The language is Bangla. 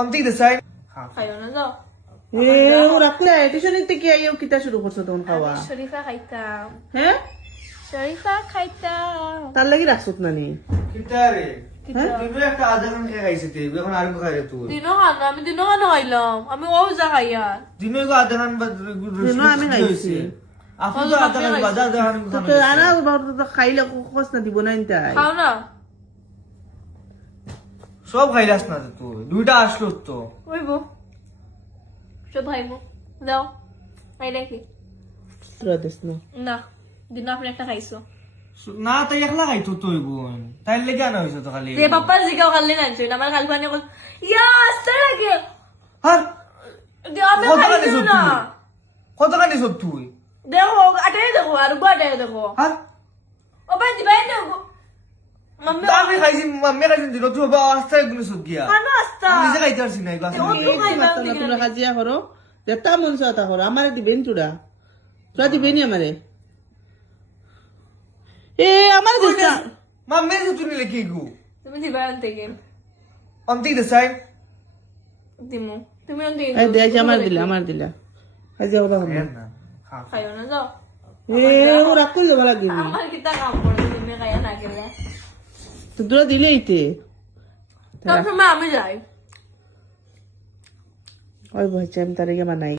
অন্তিক দেশাই খাইও না যাও ও রাখলে টিউশন থেকে আইও কিতা শুরু করছো তখন খাওয়া শরীফা খাইতাম হ্যাঁ শরীফা খাইতাম তার লাগি রাখছত নানি কিতারে তুই একটা আধা ঘন্টা খেয়ে খাইছিস তুই এখন আর খাই রে তুই দিনও খানা আমি দিনও খানা খাইলাম আমি ও যা খাইয়া দিনে গো আধা ঘন্টা দিনও আমি খাইছি। আপনি তো আধা ঘন্টা বাজার আধা ঘন্টা তো আনা তো খাইলে খোঁজ না দিব না তাই খাও না সব খাইলাস না তো তুই দুইটা আসলো তো ওইবো সব খাইবো দাও খাই দেখি তোরা দেশ না না দিন আপনি একটা খাইছো না তাই একলা খাইতো তুই বোন তাই লেগে আনা হয়েছে তো খালি যে পাপ্পার জিগাও খালি না আনছো আমার খালি পানি কল ইয়া আসতে লাগে হ্যাঁ আমি কত খাইছো খানিস না তুই কত খানিস তুই দেখো আটাই দেখো আর বাটাই দেখো হ্যাঁ ও ভাই দিবাই দেখো মাম্মি আমি খাইছি মাম্মি খাইছি দিল তুই বাবা আস্তে গুলো সব গিয়া খানো আসতা আমি নিজে খাইতে পারছি না এগুলো তোমরা কাজিয়া করো যেটা মন চাতা করো আমারে দিবেন তোরা তোরা দিবেনি আমারে এ আমার দেশ না মাম্মি তুই নিলে কি গো তুমি দিবা আনতে গেম অন্তিক দেশাই দিমু তুমি আনতে এই দেখ আমার দিলা কাজিয়া কথা করো না খা খাইও না যাও এ ও রাখ করলে ভালো লাগে আমার কিতা কাম করে তুমি খাইয়া না গেলে তো তোরা দিলে এইতে তারপর আমি যাই ওই ভাই আমি তার মানাই